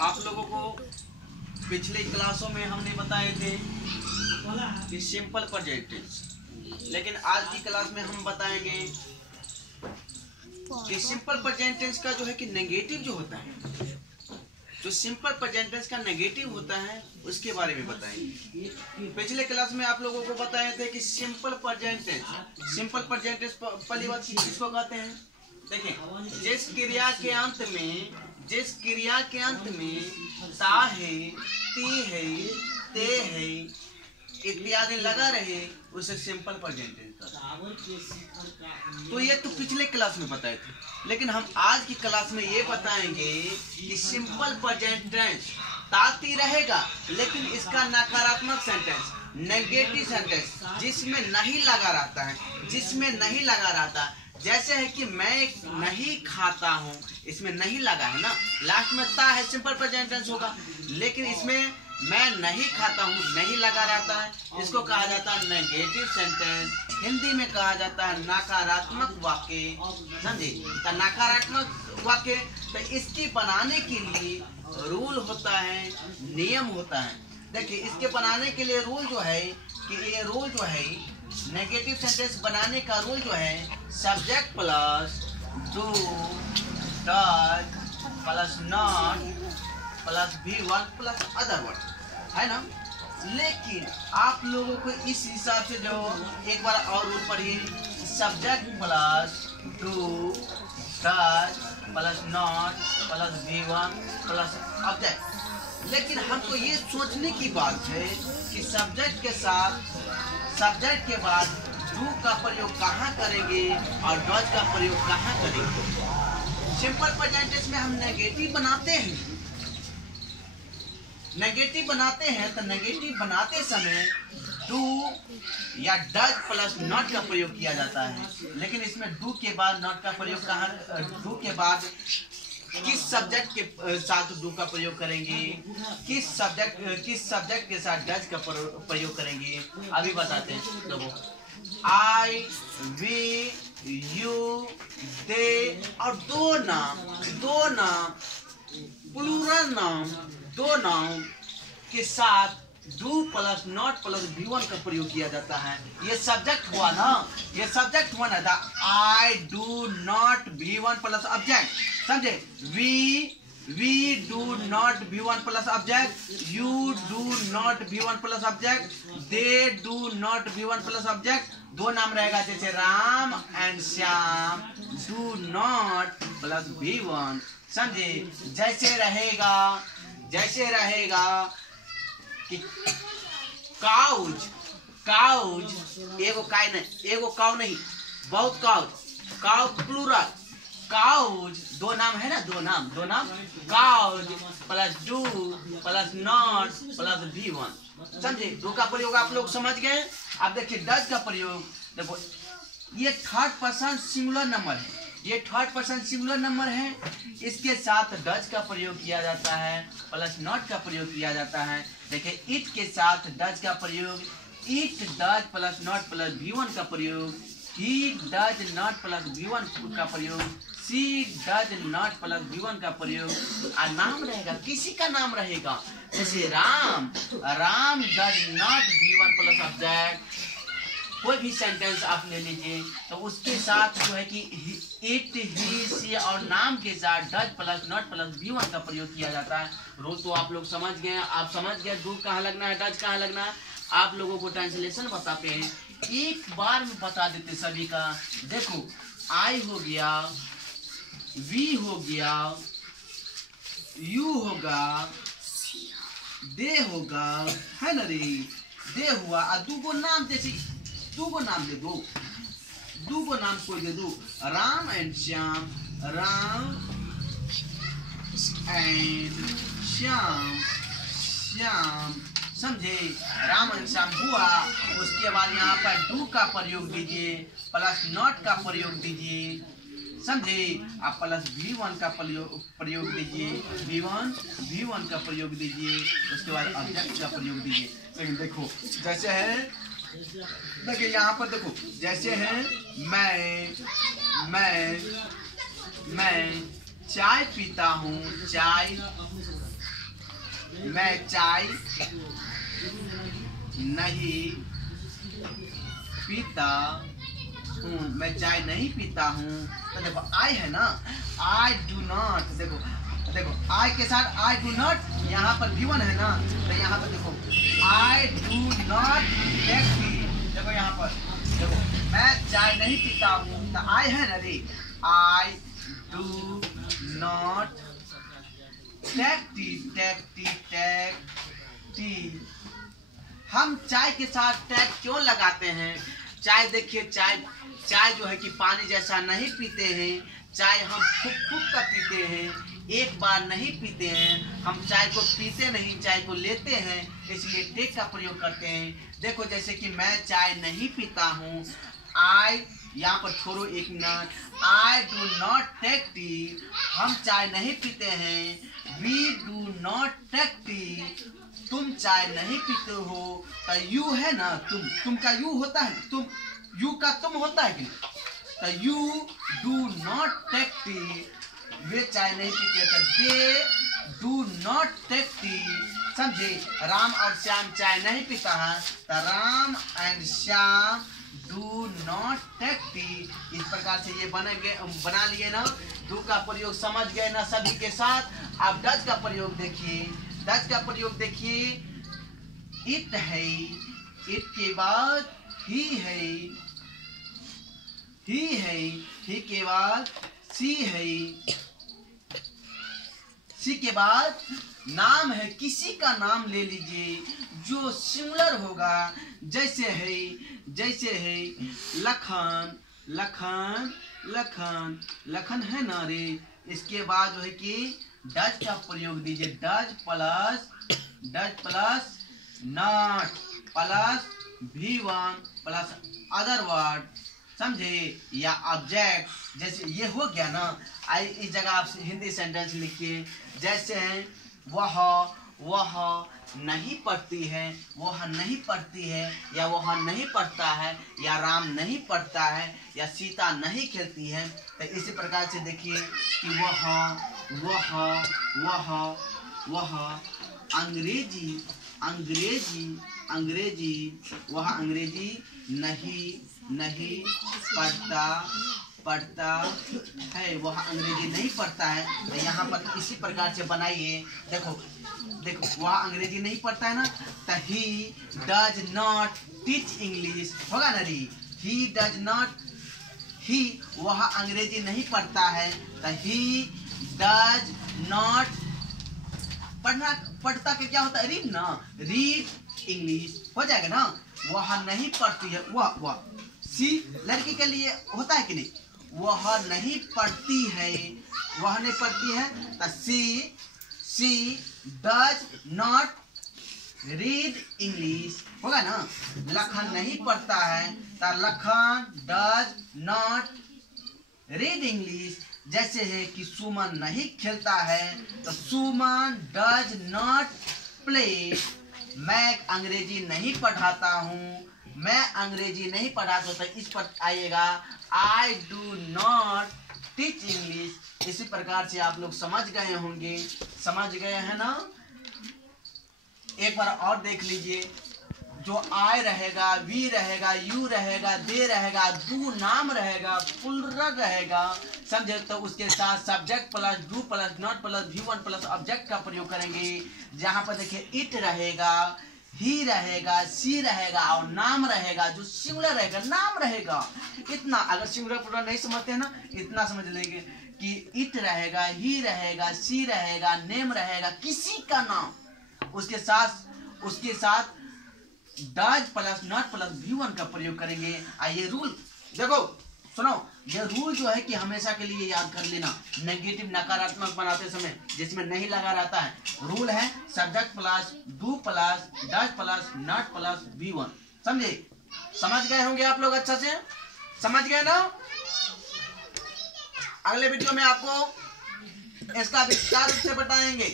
आप लोगों को पिछले क्लासों में हमने बताए थे कि सिंपल प्रेजेंट टेंस, लेकिन आज की क्लास में हम बताएंगे कि सिंपल प्रेजेंट टेंस का जो है कि नेगेटिव जो होता है, जो सिंपल प्रेजेंट टेंस का नेगेटिव होता है उसके बारे में बताएंगे। पिछले क्लास में आप लोगों को बताए थे कि सिंपल प्रेजेंट टेंस पहली बात किसको कहते हैं। देखिए, जिस क्रिया के अंत में ता है, ती है, ते है इत्यादि लगा रहे उसे सिंपल प्रेजेंट टेंस। तो ये तो पिछले क्लास में बताए थे, लेकिन हम आज की क्लास में ये बताएंगे कि सिंपल प्रेजेंट टेंस ताती रहेगा, लेकिन इसका नकारात्मक सेंटेंस, नेगेटिव सेंटेंस जिसमें नहीं लगा रहता, जैसे है कि मैं नहीं खाता हूँ, इसमें नहीं लगा है ना, लास्ट में ता है, सिंपल प्रेजेंट टेंस होगा। लेकिन इसमें मैं नहीं खाता हूँ नहीं लगा रहता है, इसको कहा जाता है नेगेटिव सेंटेंस, हिंदी में कहा जाता है नकारात्मक वाक्य। समझे? तो नकारात्मक वाक्य, तो इसकी बनाने के लिए रूल होता है, नियम होता है। देखिए, इसके बनाने के लिए रूल जो है कि ये रूल जो है नेगेटिव सेंटेंस बनाने का रूल जो है, subject plus do does plus not plus V1 plus other word है ना। लेकिन आप लोगों को इस हिसाब से जो एक बार और रूल पढ़िए, subject plus do does plus not plus V1 plus object. लेकिन हमको ये सोचने की बात है कि सब्जेक्ट के बाद डू का प्रयोग कहाँ करेंगे और डज का प्रयोग कहाँ करेंगे। सिंपल प्रेजेंट टेंस में हम नेगेटिव बनाते हैं, तो नेगेटिव बनाते समय डू या डज प्लस नॉट का प्रयोग किया जाता है। लेकिन इसमें डू के बाद नॉट का प्रयोग कहाँ, डू के बाद किस सब्जेक्ट के साथ डू का प्रयोग करेंगे, किस सब्जेक्ट के साथ डज का प्रयोग करेंगे, अभी बताते हैं लोगों। आई, वी, यू, दे और दो नाम प्लूरल नाम, दो नाम के साथ do plus not plus V1 का प्रयोग किया जाता है। ये सब्जेक्ट हुआ ना, I do not V1 plus object. समझे? We do not V1 plus object, you do not V1 plus object, they do not V1 plus object. दो नाम रहेगा, जैसे Ram and Shyam do not plus V1। समझे? जैसे रहेगा कि काउज एगो काउ नहीं, बहुत काउ प्लूरल, काउज दो नाम है ना, दो नाम cause plus do plus not plus V1। समझे? दो का प्रयोग आप लोग समझ गए। अब देखिए डज का प्रयोग, देखो ये थर्ड पर्सन सिंगुलर नंबर है, इसके साथ डज का प्रयोग किया जाता है, प्लस नॉट का प्रयोग किया जाता है। देखिए, इट के साथ डज का प्रयोग, it does plus not plus V1 का प्रयोग, he does not plus V1 का प्रयोग, सी डज नॉट प्लस V1 का प्रयोग। और नाम रहेगा, किसी का नाम रहेगा, जैसे Ram does not V1 plus object. कोई भी सेंटेंस आप ले लीजिए, तो उसके साथ जो है कि इट, ही, सी और नाम के साथ does plus not plus V1 का प्रयोग किया जाता है। रूल तो आप लोग समझ गए, आप समझ गए डू कहाँ लगना है, डज कहाँ लगना है। आप लोगों को ट्रांसलेशन बताते हैं, एक बार में बता देते सभी का। देखो, आई हो गया, वी हो गया, यू होगा, दे होगा, है ना रे, दे हुआ। और दूगो नाम, जैसे दूगो नाम दे दो, दूगो नाम कोई दे दो, राम एंड श्याम, राम एंड श्याम, समझे? राम एंड श्याम हुआ। उसके बाद यहाँ पर डू का प्रयोग दीजिए, प्लस नॉट का प्रयोग दीजिए, समझे? आप प्लस V1 का प्रयोग दीजिए, V1 का प्रयोग दीजिए, उसके बाद ऑब्जेक्ट का प्रयोग दीजिए। लेकिन देखो, जैसे है देखिए यहाँ पर देखो, जैसे है मैं चाय पीता हूँ, मैं चाय नहीं पीता हूँ, मैं चाय नहीं पीता हूँ। तो देखो आई है ना, आई डू नॉट, देखो आई के साथ आई डू नॉट, यहाँ पर V1 है ना, तो यहाँ पर देखो I do not take tea. देखो यहाँ पर देखो, मैं चाय नहीं पीता हूँ, तो आई है ना रे, I do not take tea. हम चाय के साथ टैग क्यों लगाते हैं? चाय देखिए, चाय जो है कि पानी जैसा नहीं पीते हैं। चाय हम फूक कर पीते हैं, एक बार नहीं पीते हैं। हम चाय को पीते नहीं, चाय को लेते हैं, इसलिए टेक का प्रयोग करते हैं। देखो जैसे कि मैं चाय नहीं पीता हूँ, आई, यहाँ पर छोड़ो एक minute, I do not take tea, हम चाय नहीं पीते हैं। We do not take tea, तुम चाय नहीं पीते हो। तो यू है ना, तुम का यू होता है, तुम यू का तुम होता है कि नहीं? तो you do not take tea, वे चाय नहीं पीते, तो they do not take tea. समझे? राम और श्याम चाय नहीं पीता है, तो Ram and Shyam do not take tea. इस प्रकार से ये बना लिए ना। डू का प्रयोग समझ गए ना सभी के साथ। अब डज का प्रयोग देखिए, डज का प्रयोग देखिए। इट है, इट के बाद ही है, ही के बाद सी है, सी के बाद नाम है। किसी का नाम ले लीजिए जो सिंगुलर होगा। जैसे है लखन है ना रे। इसके बाद जो है कि डज का प्रयोग दीजिए। Does plus not plus V1 plus other word, समझे? या ऑब्जेक्ट, जैसे ये हो गया ना। इस जगह आप हिंदी सेंटेंस लिखिए। जैसे है वह नहीं पढ़ती है, वह नहीं पढ़ती है, या वह नहीं पढ़ता है, या राम नहीं पढ़ता है, या सीता नहीं खेलती है। तो इसी प्रकार से देखिए कि वह अंग्रेजी वह अंग्रेजी नहीं पढ़ता है, वह अंग्रेजी नहीं पढ़ता है। तो यहाँ पर इसी प्रकार से बनाइए। देखो वह अंग्रेजी नहीं पढ़ता है ना, तो he does not teach English होगा ना री। ही डज नॉट, ही वह अंग्रेजी नहीं पढ़ता है, तो ही डज नॉट, पढ़ता के क्या होता है? रीड ना, रीड इंग्लिश हो जाएगा ना। वह नहीं पढ़ती है, वह सी लड़की के लिए होता है कि नहीं? वह नहीं पढ़ती है, वह नहीं पढ़ती है, तो सी डज नॉट रीड इंग्लिश होगा ना। लखन नहीं पढ़ता है, तो Lakhan does not read English. जैसे है कि सुमन नहीं खेलता है, तो सुमन डज नॉट प्ले। मैं अंग्रेजी नहीं पढ़ाता हूँ, मैं अंग्रेजी नहीं पढ़ाता, तो इस पर आइएगा आई डू नॉट टीच इंग्लिश। इसी प्रकार से आप लोग समझ गए होंगे, समझ गए हैं ना। एक बार और देख लीजिए। जो आई रहेगा, वी रहेगा, यू रहेगा, दे रहेगा, डू नाम रहेगा, प्लुरल रहेगा, समझे? तो उसके साथ subject plus do plus not plus V1 plus object का प्रयोग करेंगे। जहां पर देखिए इट रहेगा, ही रहेगा, सी रहेगा, और नाम रहेगा जो सिंगुलर रहेगा, नाम रहेगा। इतना अगर सिंगुलर प्लुरल नहीं समझते हैं ना, इतना समझ लेंगे कि इट रहेगा, ही रहेगा, सी रहेगा, नेम रहेगा, किसी का नाम। उसके साथ does plus not plus V1 का प्रयोग करेंगे। आइए रूल देखो, सुनो। ये रूल जो है कि हमेशा के लिए याद कर लेना। नेगेटिव नकारात्मक बनाते समय जिसमें नहीं लगा रहता है, रूल है subject plus do plus does plus not plus V1। समझे? समझ गए होंगे आप लोग, अच्छा से समझ गए ना। अगले वीडियो में आपको इसका विस्तार से बताएंगे।